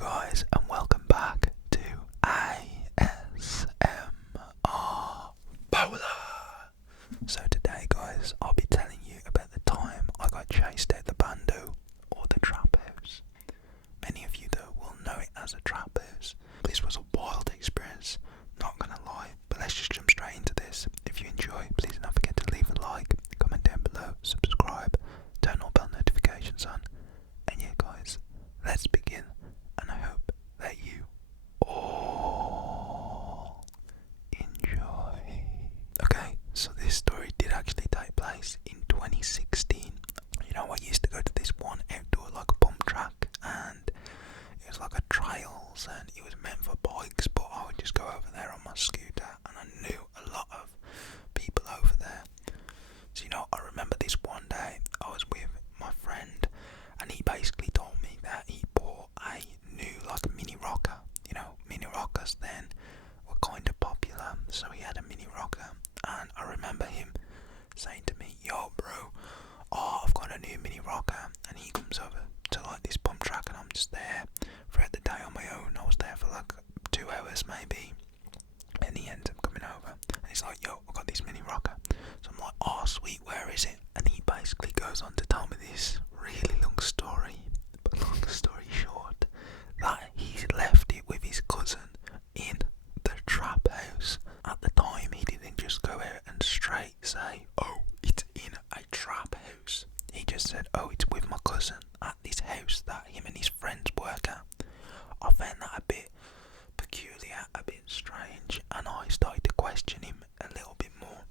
guys, and welcome back to ASMR Polar. So today guys, I'll be telling you about the time I got chased out the bando, or the trap house. Many of you though will know it as a trap house. This was a wild experience, not gonna lie, but let's just jump straight into this. If you enjoy, please don't forget to leave a like, comment down below, subscribe, turn all bell notifications on, and yeah guys, let's begin, and I hope that you all enjoy. Okay, so this story did actually take place in 2016. You know, I used to go to this one outdoor like pump track, and it was like a trails, and it was meant for bikes, but I would just go over there on my scooter, and I knew a lot of people over there. So you know, I remember this one day I was with my friend, and he basically told me that he bought a new like mini rocker. You know, mini rockers then were kind of popular, so he had a mini rocker, and I remember him saying to me, "Yo, bro, I've got a new mini rocker," and he comes over to like this pump track, and I'm just there throughout the day on my own. I was there for like 2 hours maybe, and he ends up coming over, and he's like, "Yo, I got this mini rocker." So I'm like, "Oh, sweet, where is it?" And he basically goes on to tell me this really long story, but long story short, that he's left it with his cousin in the trap house. At the time, he didn't just go out and straight say, "Oh, it's in a trap house." He just said, "Oh, it's with my cousin at this house that him and his friends work at." I found that a bit peculiar, a bit strange, and I started to question him a little bit more.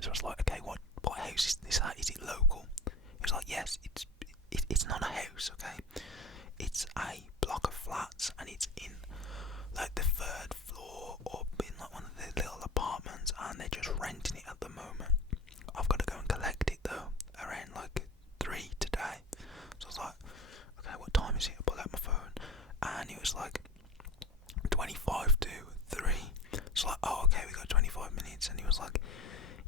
So I was like, "Okay, what house is this at? Is it local?" He was like, "Yes, it's not a house, okay? It's a block of flats, and it's in like the 3rd floor, or in like one of the little apartments, and they're just renting it at the moment. I've got to go and collect it though, around like 3 today." So I was like, "Okay, what time is it?" I pulled out my phone, and it was like 25 to 3. So like, "Oh, okay, we got 25 minutes." And he was like,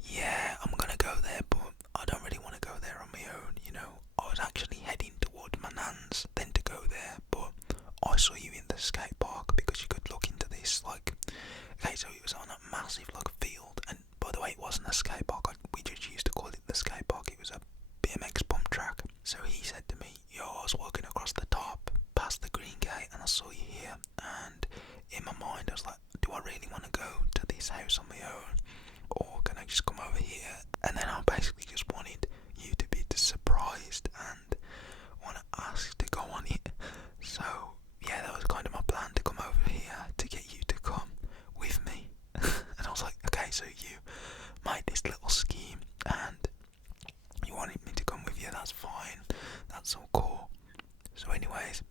"Yeah, I'm gonna go there, but I don't really want to go there on my own, you know. I was actually heading towards my nan's then to go there, but I saw you in the skate park because you could look into this, like," okay, so it was on a massive like field, and by the way, it wasn't a skate park, we just used to call it the skate park, it was a BMX pump track. So he said to me, "Yo, I was walking across the top past the green gate and I saw you here," and in my mind I was like, "Do I really want to go to this house on my own, or can I just come over here?" And then I basically just wanted you to be surprised and want to ask to go on it. So yeah, that was kind of my plan, to come over here to get you to come with me. And I was like, "Okay, so you made this little scheme and you wanted me to come with you, that's fine, that's all cool." So anyways,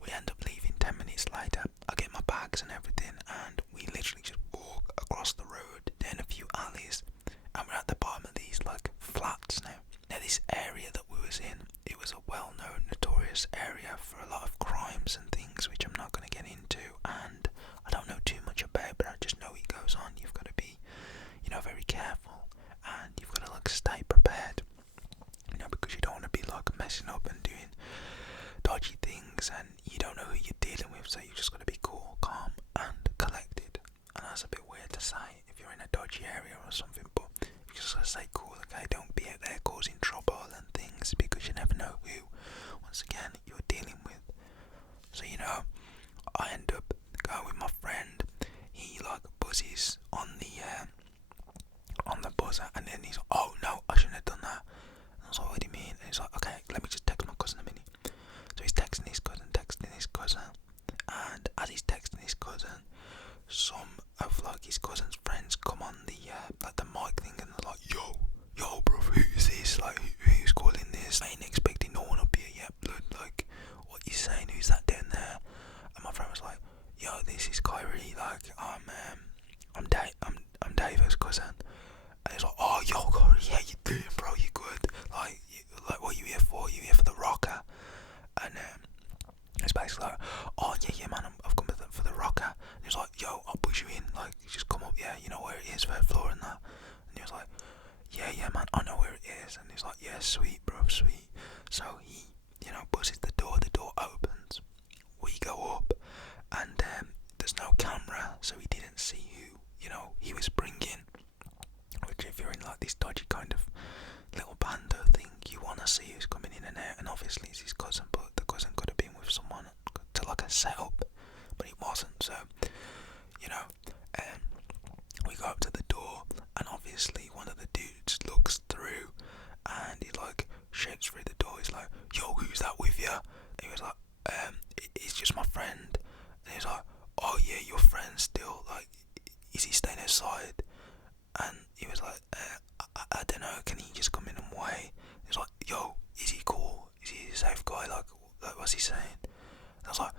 we end up leaving 10 minutes later. I get my bags and everything, and we literally just walk across the road, down a few alleys, and we're at the bottom of these like flats now. Now this area that we was in, it was a well-known, notorious area for a lot of crimes and things, which I'm not going to get into, and I don't know too much about, but I just know it goes on. You've got to be, you know, very careful, and you've got to like stay prepared, you know, because you don't want to be like messing up and doing dodgy things, and you don't know who you're dealing with, so you just got to be cool, calm, and collected. And that's a bit weird to say if you're in a dodgy area or something, but you just gotta stay cool, okay? Don't be out there causing trouble and things, because you never know who, once again, you're dealing with. So you know, I end up going with my friend. He like buzzes on the buzzer, and then he's like, "Oh no, I shouldn't have done that." And I was like, "What do you mean?" And he's like, "Okay, let me just text my cousin a minute." So he's texting his cousin, and as he's texting his cousin, some of like his cousin's friends come on the like the mic thing, and they're like, yo bro, who's this, like who's calling this? I ain't expecting no one up here yet, blood, like what you saying, who's that down there? And my friend was like, "Yo, this is Kyrie, like I'm Dave's cousin." And he's like, "Oh, yo Kyrie, how you doing, bro, you good, like what you here for? You here for the rocker?" And it's basically like, "Oh yeah man, I've come for the rocker." And he's like, "Yo, I'll push you in, like you just come up, yeah, you know where it is, 3rd floor and that." And he was like, yeah man, I know where it is." And he's like, "Yeah, sweet bro, sweet." So he, you know, buzzes the door opens, we go set up, but it wasn't. So, you know, um, we go up to the door, and obviously one of the dudes looks through, and he like shouts through the door. He's like, "Yo, who's that with you?" And he was like, "It's just my friend." And he's like, "Oh yeah, your friend still, like, is he staying outside?" And he was like, I don't know, can he just come in and wait? He was like, "Yo, is he cool? Is he a safe guy? Like what's he saying?" And I was like,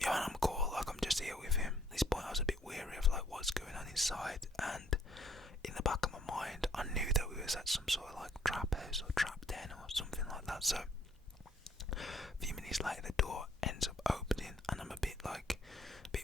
"Yeah, man, I'm cool, like, I'm just here with him." At this point I was a bit weary of like what's going on inside, and in the back of my mind I knew that we was at some sort of like trap house or trap den or something like that. So a few minutes later the door ends up opening, and I'm a bit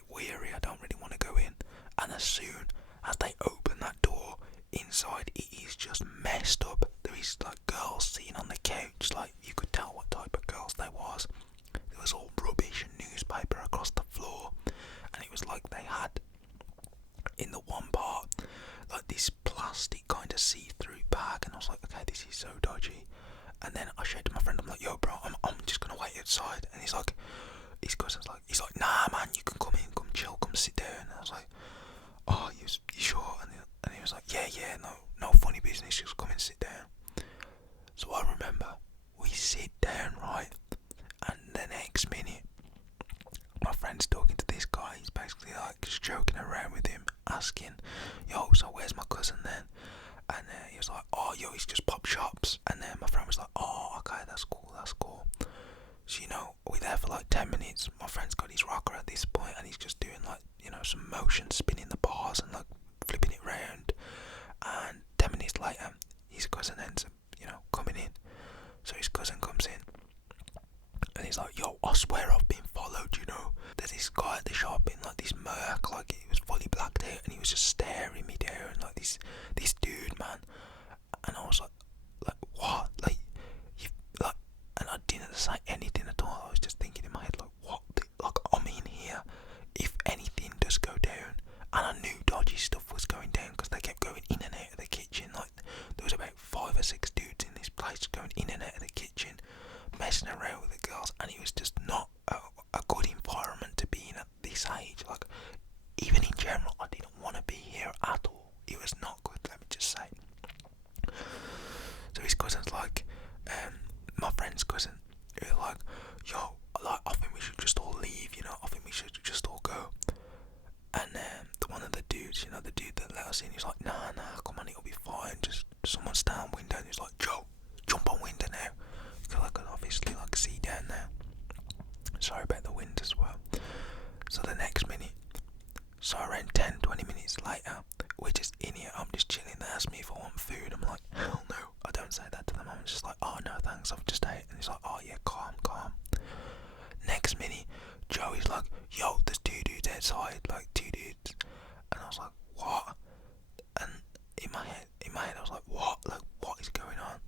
weary, I don't really want to go in. And as soon as they open that door, inside it is just messed up. There is like girls sitting on the couch, like you could tell what type of girls they was. There was all rubbish and newspaper across the floor, and it was like they had in the one part like this plastic kind of see-through bag, and I was like, okay, this is so dodgy. And then I said to my friend, I'm like, "Yo bro, I'm just gonna wait outside." And he's like, his cousin's like, he's like, "Nah man, you can come in, come chill, come sit down." And I was like, "Oh, you sure?" And he was like, yeah, no funny business, just come and sit down." So I remember we sit down, right, and the next minute my friend's talking to this guy. He's basically like just joking around with him, asking, "Yo, so where's my cousin then?" And he was like, "Oh, yo, he's just popped shops." And then my friend was like, "Oh, okay, that's cool." So, we're there for like 10 minutes. My friend's got his rocker at this point, and he's just doing like, some motion, spinning the bars and like flipping it round. And 10 minutes later, his cousin ends up, coming in. So his cousin comes in, and he's like, "Yo, I swear I've been followed, There's this guy at the shop in like this Merc, like he was fully blacked out, and he was just staring me down, like this dude, man." And I was like, what? And I didn't say anything at all. I was just thinking in my head, like, what? Like, I'm in here. If anything does go down, and I knew dodgy stuff was going down because they kept going in and out of the kitchen. Like, there was about 5 or 6 dudes in this place going in and out of the kitchen, messing around with the girls, and it was just not a good environment to be in at this age. Like, even in general, I didn't want to be here at all. It was not good, let me just say. So his cousin's like, my friend's cousin, he was like, "Yo, like, I think we should just all leave, I think we should just all go." And one of the dudes, the dude that let us in, he's like, nah, come on, it'll be fine, just someone stand on window. And he's like, "Joe, jump on window now." Because I could obviously like see down there. Sorry about the wind as well. So the next minute, so around 10-20 minutes later, we're just in here, I'm just chilling. They ask me if I want food. I'm like, hell no, I don't say that to them. I'm just like, "Oh no thanks, I've just ate." And he's like, "Oh yeah, calm." Next minute, Joey's like, "Yo, there's 2 dudes outside, like 2 dudes." And I was like, "What?" And in my head I was like, "What? Like, what is going on?"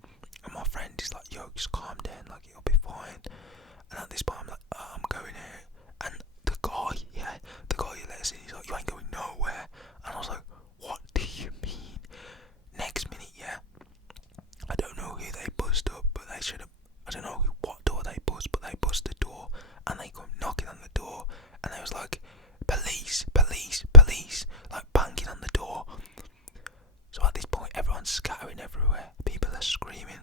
And my friend is like, "Yo, just calm down, like it'll be fine." And at this point I'm like, "I'm going out." And the guy who let us in, he's like, "You ain't going nowhere." And I was like, "What do you mean?" Next minute, I don't know who they buzzed up, but they should have. I don't know what door they buzzed, but they buzzed the door, and they come knocking on the door, and they was like, "Police, police, police," like banging on the door. So at this point, everyone's scattering everywhere. People are screaming,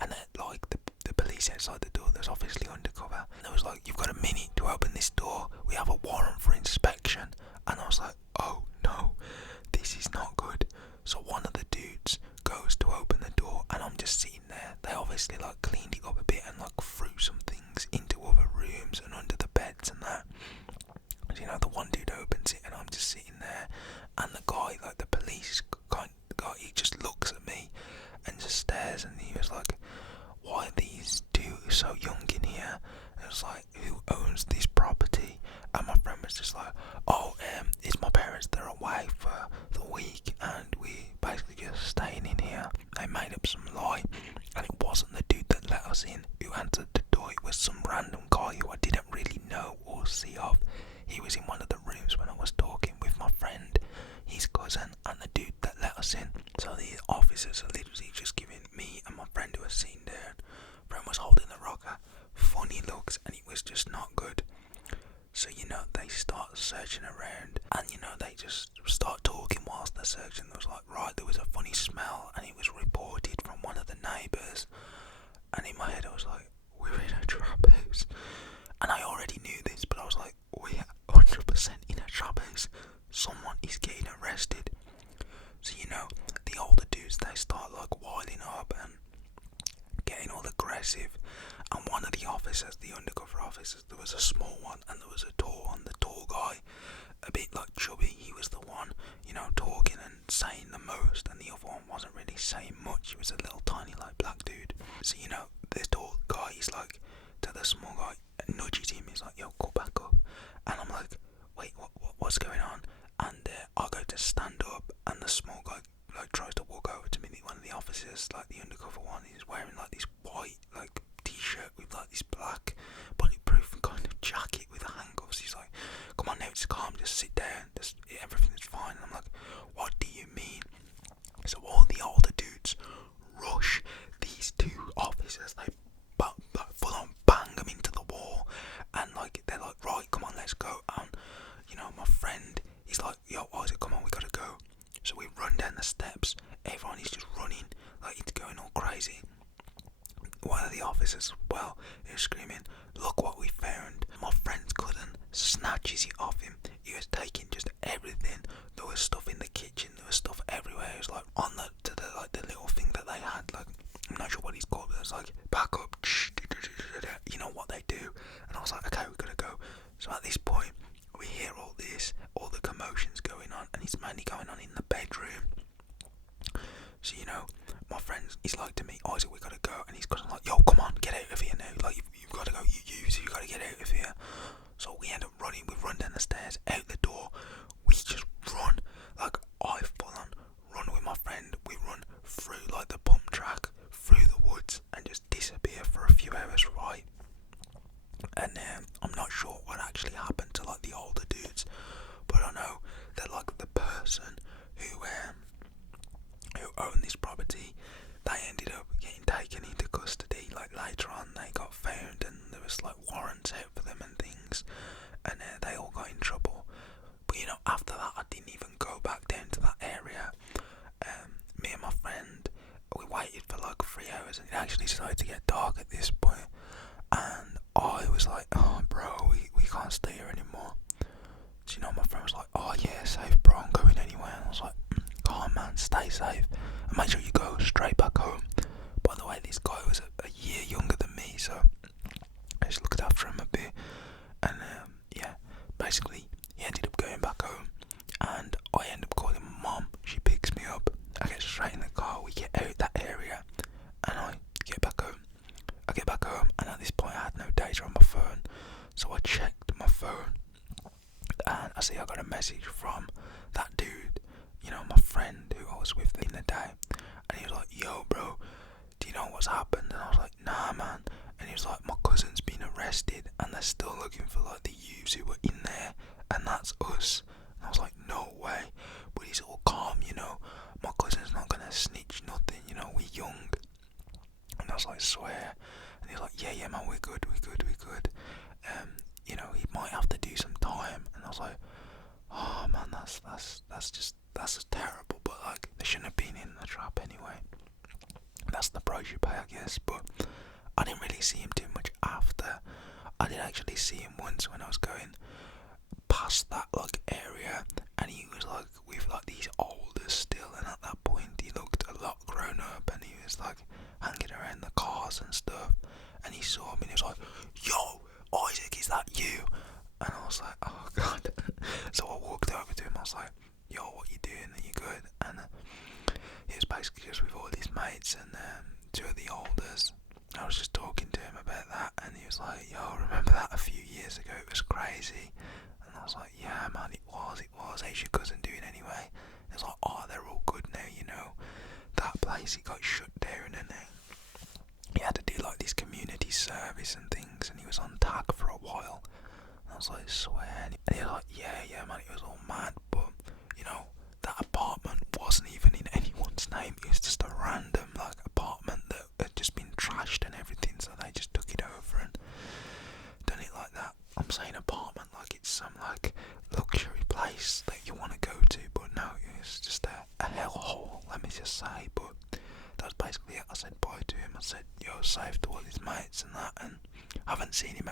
and then like the police outside the door. There's obviously undercover, and they was like, "You've got a minute to open this door. We have a warrant for inspection." And I was like, "Oh no, this is not good." So one of the dudes goes to open the door, and I'm just sitting there. They obviously like cleaned it up a bit and like threw some things into other rooms and under the beds and that. And the one dude opens it, and I'm just sitting there, and the guy, like the police guy, he just looks at me and just stares, and he was like, "Why are these 2 so young in here?" And it was like, "Who owns this property?" And my friend was just like, "Oh, it's my parents, they're away for the week, and we basically just staying in here." They made up some lie, and it wasn't the dude that let us in who answered the door. It was some random guy who I didn't really know or see of. He was in one of the rooms when I was talking with my friend, his cousin, and the dude that let us in. So the officers are literally just giving me and my friend who was sitting there, friend was holding the rocker, funny looks, and it was just not good. searching around, and they just start talking whilst they're searching. There was there was a funny smell, and it was reported from one of the neighbours. And in my head, I was like, we're in a trap house, and I already knew this, but I was like, we're 100% in a trap house. Someone is getting arrested. So the older dudes, they start winding up and getting all aggressive. And one of the officers, the undercover officers, there was a small one and there was a tall one. The tall guy, a bit chubby, he was the one, talking and saying the most, and the other one wasn't really saying much. He was a little tiny black dude. So this tall guy, he's to the small guy, nudges him. He's like, yo, go back up. And I'm like, wait, what's going on? And I go to stand up, and the small guy tries to walk over to me. One of the officers, the undercover one, he's wearing this white t-shirt with this black bulletproof kind of jacket with handcuffs. He's like, come on now, it's calm, just sit down, everything's fine. And I'm like, what do you mean? So all the older dudes rush these two officers. They full on bang them into the wall, and they're like, right, come on, let's go. And my friend, he's like, yo, Isaac, come on, we gotta go. So we run down the steps. Everyone is just running, it's going all crazy. One of the officers, he was screaming, look what we found. My friend's cousin snatches it off him. He was taking just everything. There was stuff in the kitchen, there was stuff everywhere. It was on the little thing that they had, I'm not sure what he's called, but it was back up, you know what they do. And I was like, okay, we gotta go. So at this point, we hear all the commotions going on, and it's mainly going on in the bedroom. So my friend, he's to me, Isaac, we gotta go. And he's cousin yo, come on, get out of here now. You've gotta go, you gotta get out of here. So we end up running. We run down the stairs, out the door. We just run. I full on run with my friend. We run through the pump track, through the woods, and just disappear for a few hours, right? And I'm not sure what actually happened to the older dudes, but I know that the person who owned this property, they ended up getting taken into custody. Later on, they got found, and there was warrants out for them and things, and they all got in trouble. But after that, I didn't even go back down to that area. Me and my friend, we waited for 3 hours, and it actually started to get dark at this point. And I was like, oh bro, we can't stay here anymore. So my friend was like, oh yeah, safe bro, I'm going anywhere. And I was like, calm man, stay safe, and make sure you go straight back home. By the way, this guy was a year younger than me, so I just looked after him a bit. And basically he ended up going back home, and I end up calling my mom. She picks me up, I get straight in the car, we get out that area, and I get back home. And at this point I had no data on my phone, so I checked my phone, and I see I got a message from that dude, my friend who I was with in the day, and he was like, yo bro, do you know what's happened? And I was like, nah man. And he was like, my cousin's been arrested, and they're still looking for the youths who were in there, and that's us. And I was like, no way. But he's all calm, my cousin's not gonna snitch nothing, we're young. And I was like, swear. And he was like, yeah man, we're good. He might have to do some time. And I was like, oh man, that's terrible. But they shouldn't have been in the trap anyway. That's the price you pay, I guess. But I didn't really see him too much after. I did actually see him once when I was going past that area, and he was with these older still, and at that point he looked a lot grown up, and he was hanging around the cars and stuff, and he saw me and he was like, yo Isaac, is that you? And I was like, oh god. So I walked over to him. I was like, yo, what you doing, are you good? And he was basically just with all his mates and two of the olders. I was just talking to him about that, and he was like, yo, remember that a few years ago, it was crazy. And I was like, yeah man, it was, how's your cousin doing anyway? He was like, oh, they're all good now, that place, it got shut down, and he had to do this community service and things, and he was on tag for a while. And I was like, swear. And he was like, yeah man, it was all mad, but that apartment wasn't even in anyone's name. It was just a random apartment that had just been trashed and everything, so they just took it over and done it like that. I'm saying apartment like it's some luxury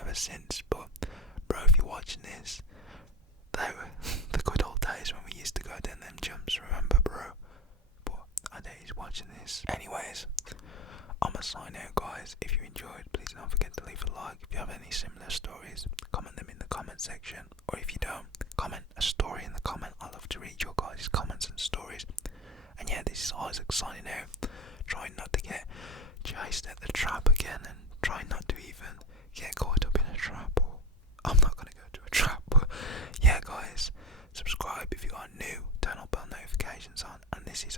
ever since. But bro, if you're watching this, they were the good old days when we used to go down them jumps, remember bro? But I know he's watching this. Anyways, I'ma sign out guys. If you enjoyed, please don't forget to leave a like. If you have any similar stories, comment them in the comment section. Or if you don't, comment a story in the comment. I love to read your guys' comments and stories. And yeah, this is Isaac signing out. Trying not to get chased at the trap again, and trying not to even get caught up in a trap. Or I'm not gonna go to a trap, but yeah guys, subscribe if you are new, turn on bell notifications on, and this is